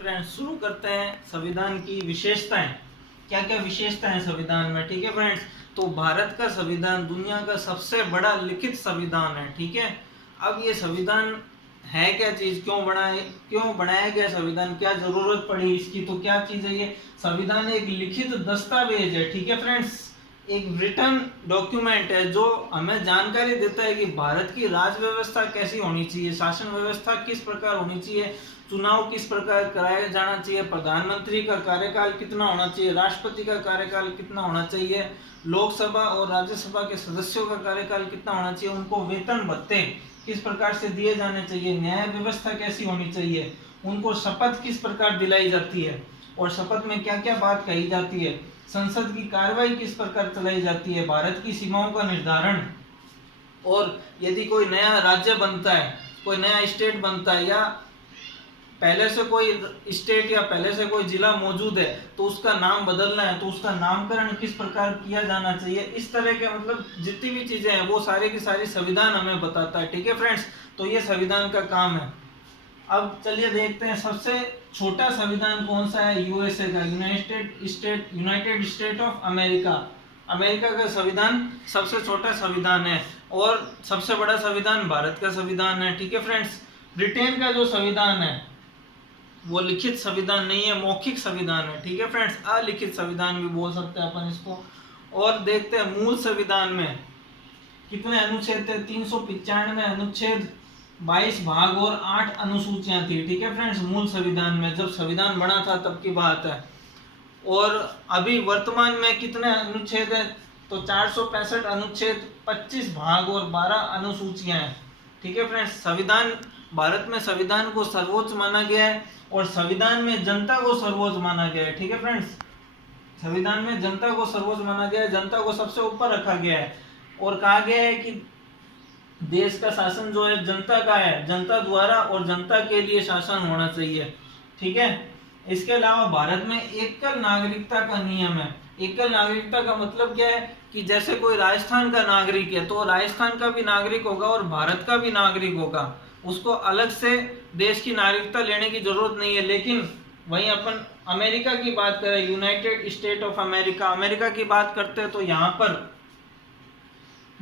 Friends शुरू करते हैं संविधान की विशेषताएं। क्या क्या विशेषताएं हैं संविधान में, ठीक है फ्रेंड्स। तो भारत का संविधान दुनिया का सबसे बड़ा लिखित संविधान है, ठीक है। अब ये संविधान है क्या चीज, क्यों बनाया गया संविधान, क्या जरूरत पड़ी इसकी, तो क्या चीज है ये। संविधान एक लिखित दस्तावेज है, ठीक है फ्रेंड्स। एक रिटन डॉक्यूमेंट है जो हमें जानकारी देता है कि भारत की राज व्यवस्था कैसी होनी चाहिए, शासन व्यवस्था किस प्रकार होनी चाहिए, चुनाव किस प्रकार कराया जाना चाहिए, प्रधानमंत्री का कार्यकाल कितना होना चाहिए, राष्ट्रपति का कार्यकाल कितना होना चाहिए, लोकसभा और राज्यसभा के सदस्यों का कार्यकाल कितना होना चाहिए, उनको वेतन भत्ते किस प्रकार से दिए जाने चाहिए, न्याय व्यवस्था कैसी होनी चाहिए, उनको शपथ किस प्रकार दिलाई जाती है और शपथ में क्या क्या बात कही जाती है, संसद की कार्रवाई किस प्रकार चलाई जाती है, भारत की सीमाओं का निर्धारण, और यदि कोई नया राज्य बनता है, कोई नया स्टेट बनता है, या पहले से कोई स्टेट या पहले से कोई जिला मौजूद है तो उसका नाम बदलना है तो उसका नामकरण किस प्रकार किया जाना चाहिए। इस तरह के मतलब जितनी भी चीजें हैं वो सारी की सारी संविधान हमें बताता है, ठीक है फ्रेंड्स। तो ये संविधान का काम है। अब चलिए देखते हैं सबसे छोटा संविधान कौन सा है। यूएसए का, United state of America. America का संविधान सबसे छोटा संविधान है और सबसे बड़ा संविधान भारत का संविधान है, ठीक है फ्रेंड्स। ब्रिटेन का जो संविधान है वो लिखित संविधान नहीं है, मौखिक संविधान है, ठीक है फ्रेंड्स। अलिखित संविधान भी बोल सकते हैं अपन इसको। और देखते हैं मूल संविधान में कितने अनुच्छेद थे। 395 अनुच्छेद, 22 भाग और 8 अनुसूचियां थी, ठीक है फ्रेंड्स। मूल संविधान में जब संविधान बना था तब की बात है। और अभी वर्तमान में कितने अनुच्छेद है, तो 465 अनुच्छेद, 25 भाग और 12 अनुसूचियां हैं, ठीक है फ्रेंड्स। संविधान, भारत में संविधान को सर्वोच्च माना गया है और संविधान में जनता को सर्वोच्च माना गया है, ठीक है फ्रेंड्स। संविधान में जनता को सर्वोच्च माना गया है, जनता को सबसे ऊपर रखा गया है और कहा गया है कि देश का शासन जो है जनता का है, जनता द्वारा और जनता के लिए शासन होना चाहिए, ठीक है। इसके अलावा भारत में एकल नागरिकता का नियम है। एकल नागरिकता का मतलब क्या है कि जैसे कोई राजस्थान का नागरिक है तो राजस्थान का भी नागरिक होगा और भारत का भी नागरिक होगा, उसको अलग से देश की नागरिकता लेने की जरूरत नहीं है। लेकिन वहीं अपन अमेरिका की बात करें, United state of America, America की बात करते हैं तो यहाँ पर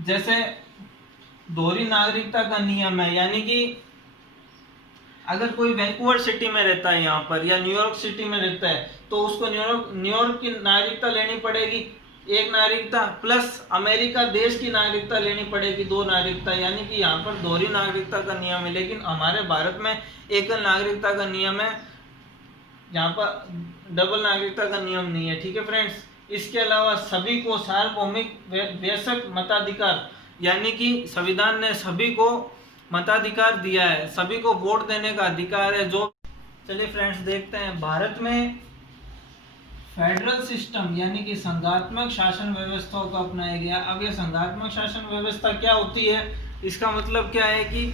जैसे दोहरी नागरिकता का नियम है, यानी कि अगर कोई वैंकूवर सिटी में रहता है यहाँ पर या न्यूयॉर्क सिटी में रहता है तो उसको न्यूयॉर्क की नागरिकता लेनी पड़ेगी, एक नागरिकता, प्लस अमेरिका देश की नागरिकता लेनी पड़ेगी, 2 नागरिकता, यानी कि यहाँ पर दोहरी नागरिकता का नियम है। लेकिन हमारे भारत में एकल नागरिकता का नियम है, यहाँ पर डबल नागरिकता का नियम नहीं है, ठीक है फ्रेंड्स। इसके अलावा सभी को सार्वभौमिक वयस्क मताधिकार, यानी कि संविधान ने सभी को मताधिकार दिया है, सभी को वोट देने का अधिकार है। जो चलिए फ्रेंड्स देखते हैं भारत में फेडरल सिस्टम यानी कि संघात्मक शासन व्यवस्था को अपनाया गया। अब ये संघात्मक शासन व्यवस्था क्या होती है, इसका मतलब क्या है कि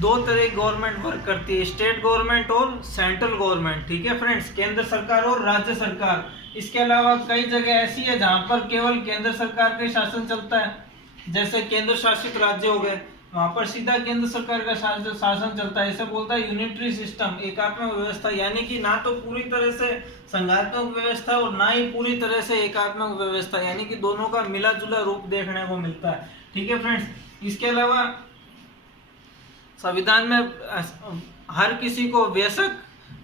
2 तरह की गवर्नमेंट वर्क करती है, स्टेट गवर्नमेंट और सेंट्रल गवर्नमेंट, ठीक है फ्रेंड्स, केंद्र सरकार और राज्य सरकार। इसके अलावा कई जगह ऐसी है जहां पर केवल केंद्र सरकार का शासन चलता है, जैसे केंद्र शासित राज्य हो गए, वहां पर सीधा केंद्र सरकार का शासन चलता है। इसे बोलता है यूनिटरी सिस्टम, एकात्मक व्यवस्था, यानी कि ना तो पूरी तरह से संघात्मक व्यवस्था और ना ही पूरी तरह से एकात्मक व्यवस्था, यानी कि दोनों का मिला जुला रूप देखने को मिलता है, ठीक है फ्रेंड्स। इसके अलावा संविधान में हर किसी को वयस्क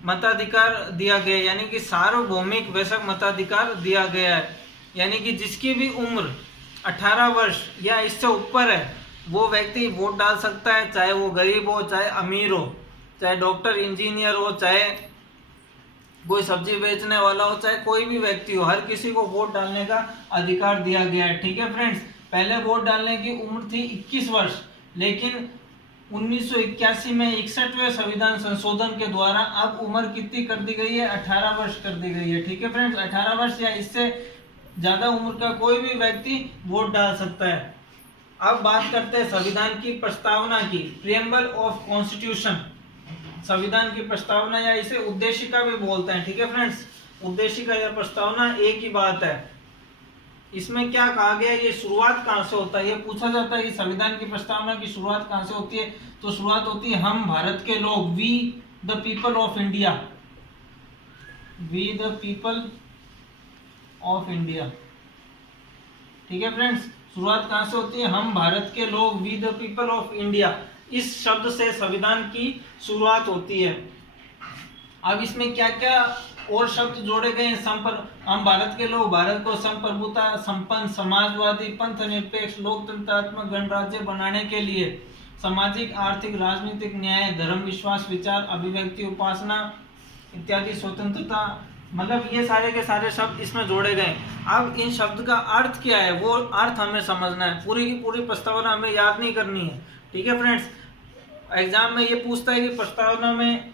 मताधिकार दिया गया है, यानी कि सार्वभौमिक वयस्क मताधिकार दिया गया है, यानी कि जिसकी भी उम्र 18 वर्ष या इससे ऊपर है वो व्यक्ति वोट डाल सकता है, चाहे वो गरीब हो, चाहे अमीर हो, चाहे डॉक्टर इंजीनियर हो, चाहे कोई सब्जी बेचने वाला हो, चाहे कोई भी व्यक्ति हो, हर किसी को वोट डालने का अधिकार दिया गया है, ठीक है फ्रेंड्स। पहले वोट डालने की उम्र थी 21 वर्ष, लेकिन 1981 में 61वें संविधान संशोधन के द्वारा अब उम्र कितनी कर दी गई है, 18 वर्ष कर दी गई है, ठीक है फ्रेंड्स। 18 वर्ष या इससे ज्यादा उम्र का कोई भी व्यक्ति वोट डाल सकता है। अब बात करते हैं संविधान की प्रस्तावना की, प्रियम्बल ऑफ कॉन्स्टिट्यूशन, संविधान की प्रस्तावना या इसे उद्देशिका भी बोलते हैं, ठीक है फ्रेंड्स। उद्देशिका या प्रस्तावना एक ही बात है। इसमें क्या कहा गया, ये शुरुआत कहाँ से होता है, ये पूछा जाता है कि संविधान की प्रस्तावना की शुरुआत कहाँ से होती है, तो शुरुआत होती है हम भारत के लोग, we the people of India, we the people of India. ठीक है फ्रेंड्स, शुरुआत कहाँ से होती है? हम भारत के लोग, we the people of India, इस शब्द से संविधान की शुरुआत होती है। अब इसमें क्या क्या और शब्द जोड़े गए हैं? हम भारत के लोग भारत को संप्रभुता, संपन्न, समाजवादी, पंथ निरपेक्ष, लोकतंत्रात्मक गणराज्य बनाने के लिए सामाजिक, आर्थिक, राजनीतिक न्याय, धर्म, विश्वास, विचार, अभिव्यक्ति, उपासना इत्यादि स्वतंत्रता, मतलब ये सारे के सारे शब्द इसमें जोड़े गए। अब इन शब्द का अर्थ क्या है वो अर्थ हमें समझना है, पूरी की पूरी प्रस्तावना हमें याद नहीं करनी है। ठीक है फ्रेंड्स, एग्जाम में ये पूछता है कि प्रस्तावना में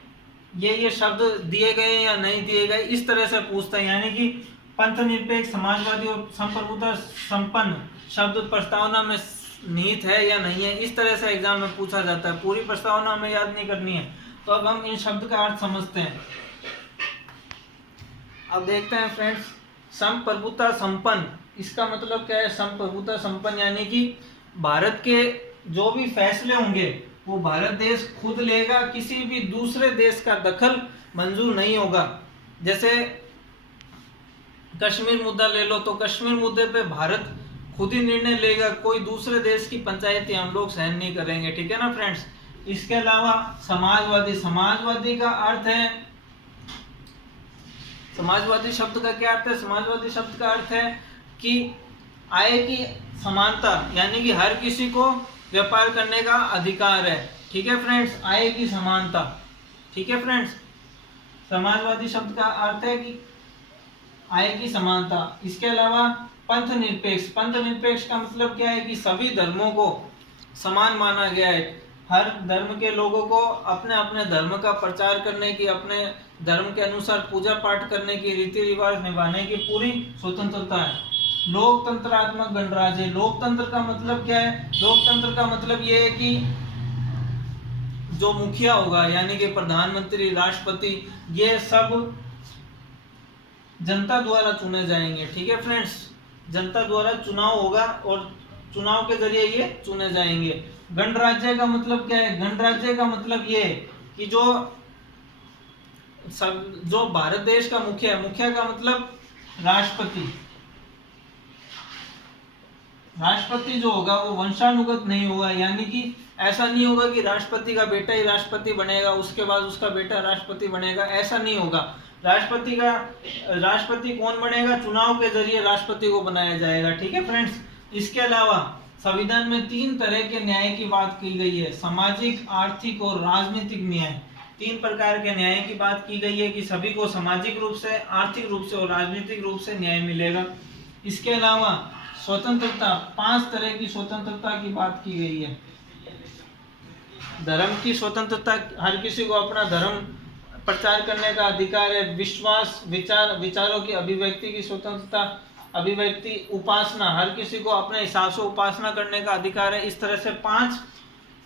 ये शब्द दिए गए या नहीं दिए गए, इस तरह से पूछता है। यानी कि पंथ निरपेक्ष, समाजवादी और संप्रभुता संपन्न शब्द प्रस्तावना में निहित है या नहीं है, इस तरह से एग्जाम में पूछा जाता है। पूरी प्रस्तावना हमें याद नहीं करनी है। तो अब हम इन शब्द का अर्थ समझते हैं। अब देखते हैं फ्रेंड्स, संप्रभुता संपन्न, इसका मतलब क्या है? संप्रभुता संपन्न यानी कि भारत के जो भी फैसले होंगे वो भारत देश खुद लेगा, किसी भी दूसरे देश का दखल मंजूर नहीं होगा। जैसे कश्मीर मुद्दा ले लो, तो कश्मीर मुद्दे पे भारत खुद ही निर्णय लेगा, कोई दूसरे देश की पंचायती हम लोग सहन नहीं करेंगे। ठीक है ना फ्रेंड्स। इसके अलावा समाजवादी, समाजवादी का अर्थ है, समाजवादी शब्द का क्या अर्थ है? समाजवादी शब्द का अर्थ है कि आय की समानता, यानी कि हर किसी को व्यापार करने का अधिकार है। ठीक है फ्रेंड्स, आय की समानता। ठीक है फ्रेंड्स, समाजवादी शब्द का अर्थ है कि आय की समानता। इसके अलावा पंथ निरपेक्ष, पंथ निरपेक्ष का मतलब क्या है कि सभी धर्मों को समान माना गया है। हर धर्म के लोगों को अपने अपने धर्म का प्रचार करने की, अपने धर्म के अनुसार पूजा पाठ करने की, रीति रिवाज निभाने की पूरी स्वतंत्रता है। लोकतंत्रात्मक गणराज्य, लोकतंत्र का मतलब क्या है? लोकतंत्र का मतलब ये है कि जो मुखिया होगा, यानी कि प्रधानमंत्री, राष्ट्रपति, ये सब जनता द्वारा चुने जाएंगे। ठीक है फ्रेंड्स, जनता द्वारा चुनाव होगा और चुनाव के जरिए ये चुने जाएंगे। गणराज्य का मतलब क्या है? गणराज्य का मतलब ये है कि जो भारत देश का मुखिया है, मुखिया का मतलब राष्ट्रपति, राष्ट्रपति जो होगा वो वंशानुगत नहीं होगा। यानी कि ऐसा नहीं होगा कि राष्ट्रपति का बेटा ही राष्ट्रपति बनेगा, उसके बाद उसका बेटा राष्ट्रपति बनेगा, ऐसा नहीं होगा। राष्ट्रपति कौन बनेगा? चुनाव के जरिए राष्ट्रपति को बनाया जाएगा। ठीक है फ्रेंड्स। इसके अलावा संविधान में 3 तरह के न्याय की बात की गई है, सामाजिक, आर्थिक और राजनीतिक न्याय। 3 प्रकार के न्याय की बात की गई है कि सभी को सामाजिक रूप से, आर्थिक रूप से और राजनीतिक रूप से न्याय मिलेगा। इसके अलावा स्वतंत्रता, 5 तरह की स्वतंत्रता की बात की गई है। धर्म की स्वतंत्रता, हर किसी को अपना धर्म प्रचार करने का अधिकार है। विश्वास, विचारों की अभिव्यक्ति की स्वतंत्रता, अभिव्यक्ति, उपासना, हर किसी को अपने हिसाब से उपासना करने का अधिकार है। इस तरह से 5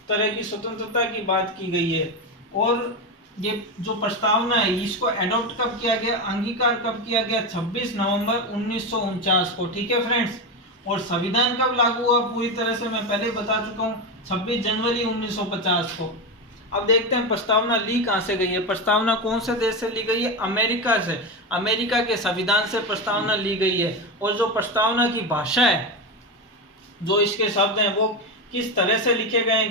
तरह की स्वतंत्रता की बात की गई है। और ये जो प्रस्तावना है इसको एडॉप्ट कब किया गया, अंगीकार कब किया गया? 26 नवंबर 1949 को। ठीक है फ्रेंड्स। और संविधान कब लागू हुआ पूरी तरह से मैं पहले बता चुका हूँ, 26 जनवरी 1950 को। अब देखते हैं प्रस्तावना ली कहाँ से गई है। प्रस्तावना कौन से देश से ली गई है? अमेरिका से। अमेरिका के संविधान से प्रस्तावना ली गई है। और जो प्रस्तावना की भाषा है, जो इसके शब्द हैं, वो किस तरह से लिखे गए?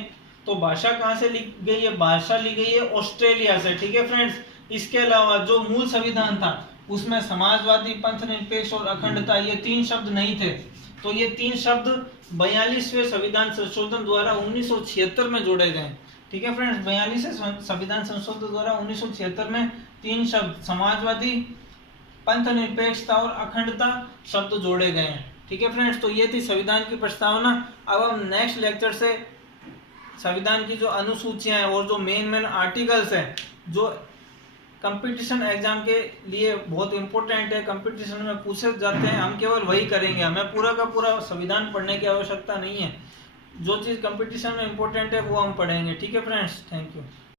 तो भाषा कहाँ से ली गई है? भाषा ली गई है ऑस्ट्रेलिया से। ठीक है फ्रेंड्स। इसके अलावा जो मूल संविधान था उसमें समाजवादी, पंथ निरपेक्ष और अखंडता, ये 3 शब्द नहीं थे। तो ये 3 शब्द 42वें संविधान संशोधन द्वारा 1976 में जोड़े गए। ठीक है फ्रेंड्स। 42वें संविधान संशोधन द्वारा 1976 में 3 शब्द समाजवादी, पंथ निरपेक्षता और अखंडता शब्द जोड़े गए हैं। ठीक है फ्रेंड्स। तो ये थी संविधान की प्रस्तावना। अब हम नेक्स्ट लेक्चर से संविधान की जो अनुसूचियां हैं और जो मेन आर्टिकल्स हैं, जो कंपटीशन एग्जाम के लिए बहुत इंपॉर्टेंट है, कंपटीशन में पूछे जाते हैं, हम केवल वही करेंगे। हमें पूरा का पूरा संविधान पढ़ने की आवश्यकता नहीं है। जो चीज़ कंपटीशन में इंपॉर्टेंट है वो हम पढ़ेंगे। ठीक है फ्रेंड्स, थैंक यू।